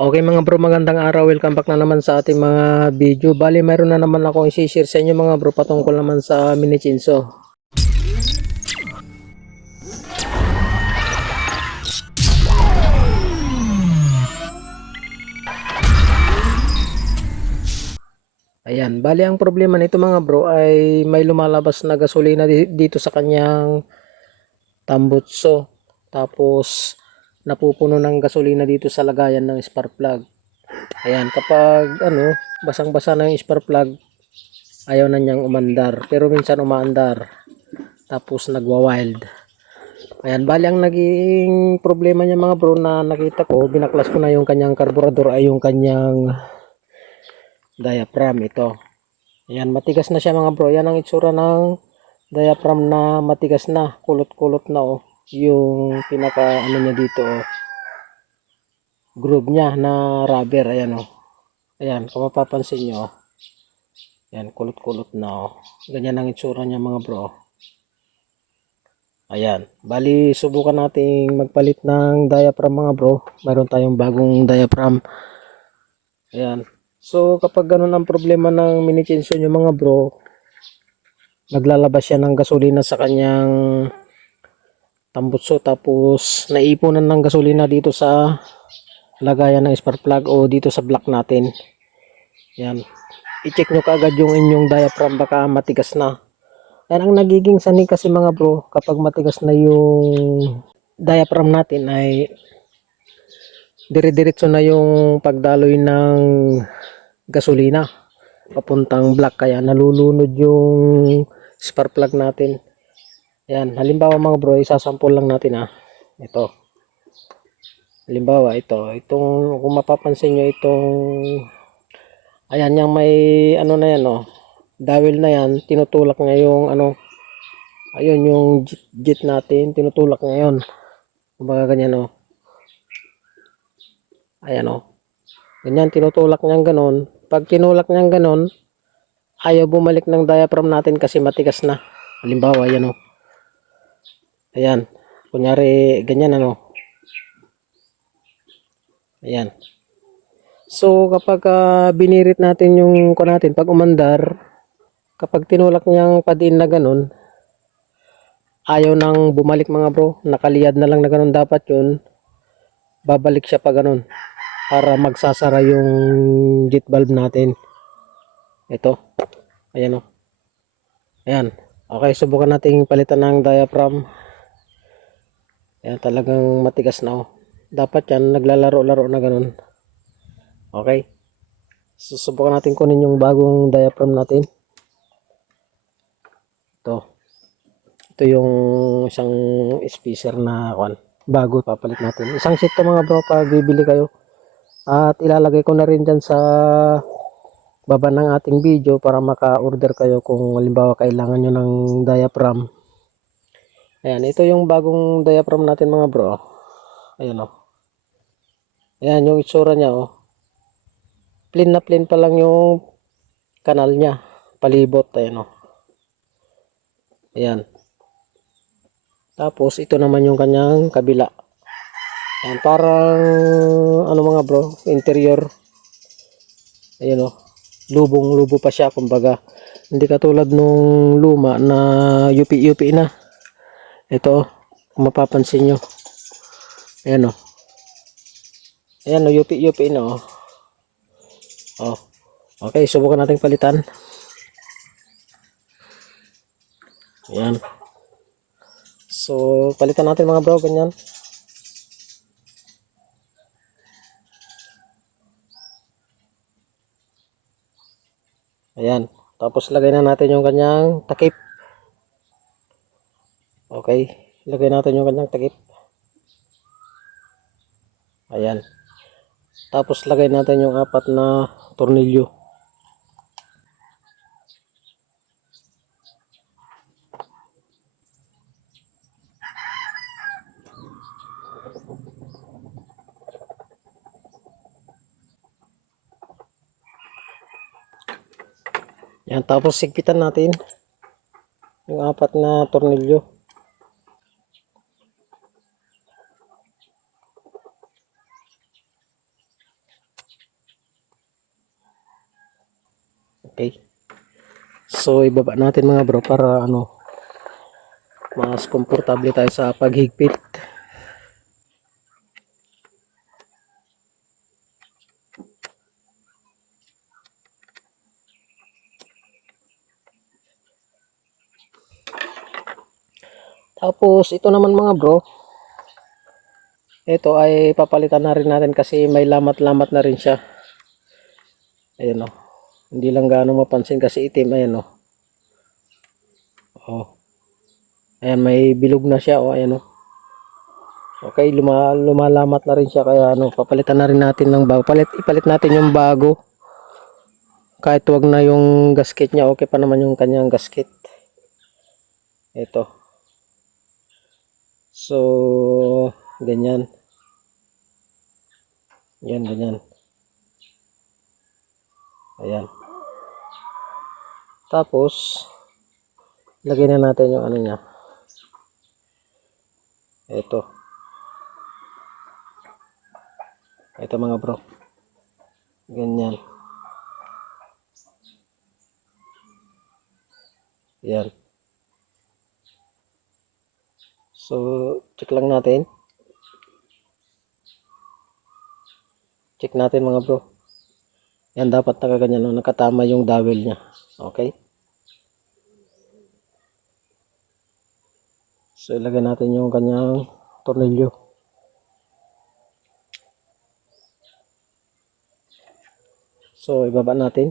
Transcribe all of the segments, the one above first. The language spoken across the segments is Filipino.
Okay mga bro, magandang araw. Welcome back na naman sa ating mga video. Bali, mayroon na naman akong i-share sa inyo mga bro patungkol naman sa mini chainsaw. Ayan, bali ang problema nito mga bro ay may lumalabas na gasolina dito sa kanyang tambutso. Tapos napupuno ng gasolina dito sa lagayan ng spark plug. Ayan, kapag basang-basa na yung spark plug, ayaw na niyang umandar. Pero minsan umaandar. Tapos nagwa-wild. Ayan, bali ang naging problema niya mga bro na nakita ko, binaklas ko na yung kanyang carburetor ay yung kanyang diaphragm ito. Ayan, matigas na siya mga bro. Yan ang itsura ng diaphragm na matigas na, kulot-kulot na oh. Yung pinaka ano niya dito oh, groove niya na rubber, ayan oh. Ayan, kung mapapansin niyo oh. Ayan, kulot-kulot na oh. Ganyan ang itsura niya mga bro. Ayan, bali subukan nating magpalit ng diaphragm mga bro. Mayroon tayong bagong diaphragm. Ayan. So kapag ganun ang problema ng mini chainsaw nyo mga bro, naglalabas siya ng gasolina sa kanyang tambutso tapos naipunan ng gasolina dito sa lagayan ng spark plug o dito sa block natin. Ayan. I-check nyo kaagad yung inyong diaphragm, baka matigas na. Yan ang nagiging sanhi kasi mga bro, kapag matigas na yung diaphragm natin ay dire-diretso na yung pagdaloy ng gasolina papuntang block, kaya nalulunod yung spark plug natin. Ayan, halimbawa mga bro, isasample lang natin ito. Halimbawa itong kung mapapansin nyo itong, ayan yung may ano na yan oh, dowel na yan, tinutulak niya yung ano, ayun yung jet natin, tinutulak niya yun. Kumbaga ganyan oh. Ayan oh. Ganyan, tinutulak niyang ganon. Pag tinulak niyang ganon, ayaw bumalik ng diaphragm natin kasi matigas na. Halimbawa, ayan o. Ayan. Kunyari, ganyan ano. Ayan. So, kapag binirit natin yung natin, pag umandar, kapag tinulak niyang padiin na ganon, ayaw nang bumalik mga bro. Nakaliyad na lang na ganon dapat yun. Babalik siya pa ganon para magsasara yung jet valve natin. Ito. Ayan o. Ayan. Okay, subukan natin palitan ng diaphragm. Ayan, talagang matigas na oh. Dapat yan, naglalaro-laro na ganun. Okay. Susubukan natin kunin yung bagong diaphragm natin. Ito. Ito yung isang spacer na bago papalit natin. Isang set to mga bro pag bibili kayo. At ilalagay ko na rin dyan sa baba ng ating video para maka-order kayo kung halimbawa kailangan nyo ng diaphragm. Ayan, ito yung bagong diaphragm natin mga bro. Ayan oh. Ayan yung itsura niya oh. Plain na plain pa lang yung kanal niya. Palibot. Ayan oh. Ayan. Tapos ito naman yung kanyang kabila. Ayan, parang ano mga bro, interior. Ayan oh. Lubong-lubo pa siya kumbaga. Hindi katulad nung luma na yupi-yupi na. Ito, kung mapapansin nyo. Ayan oh. Ayan oh, yupi-yupi na oh. Oh. Okay, subukan natin palitan. Ayan. So, palitan natin mga bro, ganyan. Ayan. Tapos lagay na natin yung kanyang takip. Okay. Lagay natin yung kanyang takip. Ayan. Tapos lagay natin yung apat na tornilyo. Ayan. Tapos sigpitan natin yung apat na tornilyo. Okay. So ibaba natin mga bro para ano, mas komportable tayo sa paghigpit. Tapos ito naman mga bro, ito ay papalitan na rin natin kasi may lamat-lamat na rin siya. Ayan o. Hindi lang gaano mapansin kasi itim. Ayan o. Oh. Ayan, may bilog na siya o. Ayan o. Okay, lumalamat na rin siya kaya ano, papalitan na rin natin ng bago. Ipalit natin yung bago. Kahit wag na yung gasket niya, okay pa naman yung kanyang gasket. Ito. So, ganyan. Yan, ganyan. Ayan. Tapos, lagyan na natin yung ano niya. Ito. Ito mga bro. Ganyan. Yan. So, check lang natin. Check natin mga bro. Yan, dapat nakaganyan, no? Nakatama yung dowel niya. Okay? So, ilagay natin yung kanyang tornilyo. So, ibaba natin.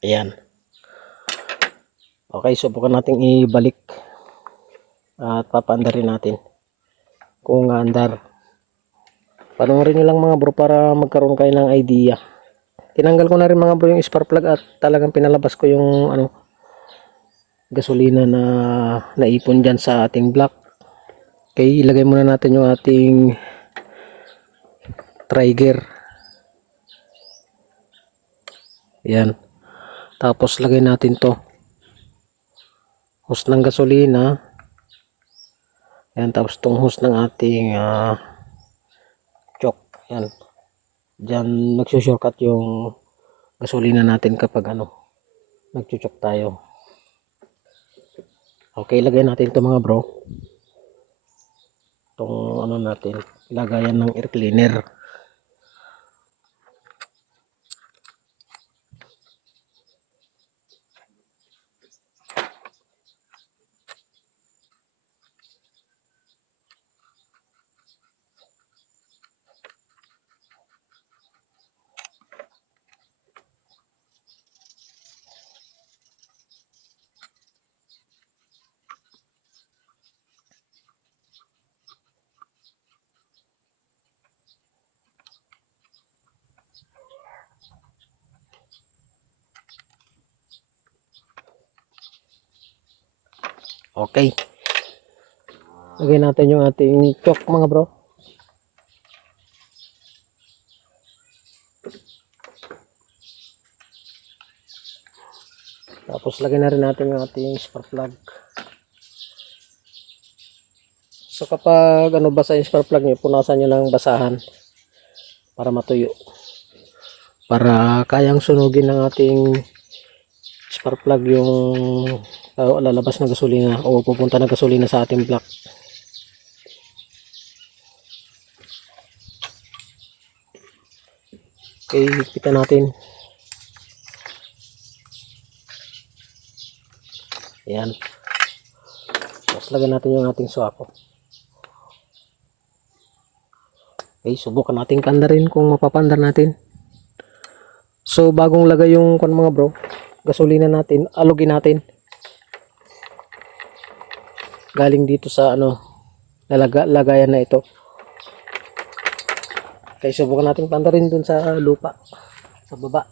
Ayan. Okay, subukan natin ibalik. At papaandarin natin. Kung andar. Panoorin nyo lang mga bro para magkaroon kayo ng idea. Tinanggal ko na rin mga bro yung spark plug at talagang pinalabas ko yung ano, gasolina na naipon dyan sa ating block. Okay, ilagay muna natin yung ating trigger. Yan. Tapos lagay natin to. Hose ng gasolina. Yan, tapos tong hose ng ating choke. Yan. Diyan nagsushortcut yung gasolina natin kapag ano, nagchuchok tayo. Okay, lagay natin to mga bro. Itong ano natin, lagayan ng air cleaner. Okay. Lagay natin yung ating choke mga bro. Tapos lagay na rin natin yung ating spark plug. So kapag ano basa yung spark plug nyo, punasan nyo ng basahan para matuyo. Para kayang sunugin ng ating spark plug yung lalabas na gasolina o pupunta na gasolina sa ating block. Okay, higpitan natin. Ayan. Tapos lagyan natin yung ating swako. Okay, subukan natin pandarin kung mapapandar natin. So bagong lagay yung mga bro, gasolina natin, alugin natin. Galing dito sa ano, lagayan na ito. Okay, subukan natin pandarin dun sa lupa, sa baba.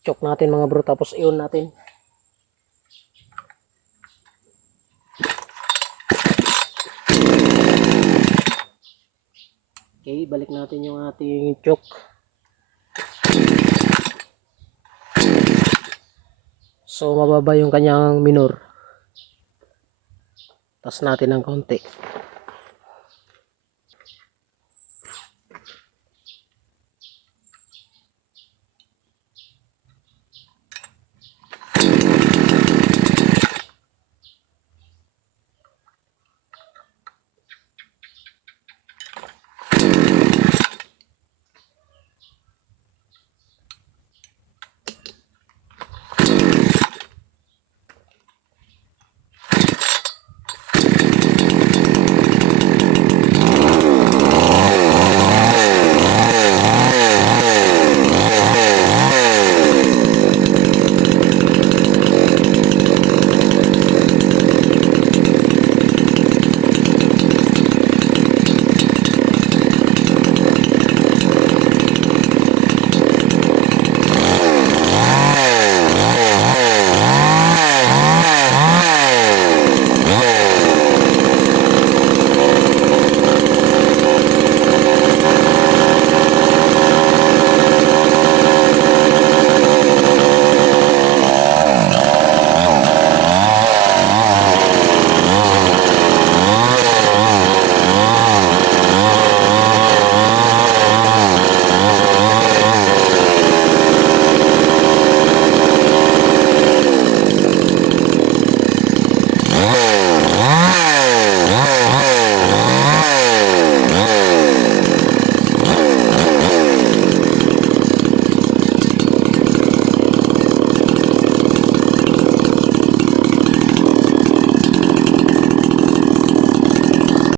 Choke natin mga bro, tapos i-on natin. Okay, balik natin yung ating choke. So mababa yung kanyang minor. Tas natin ng konti.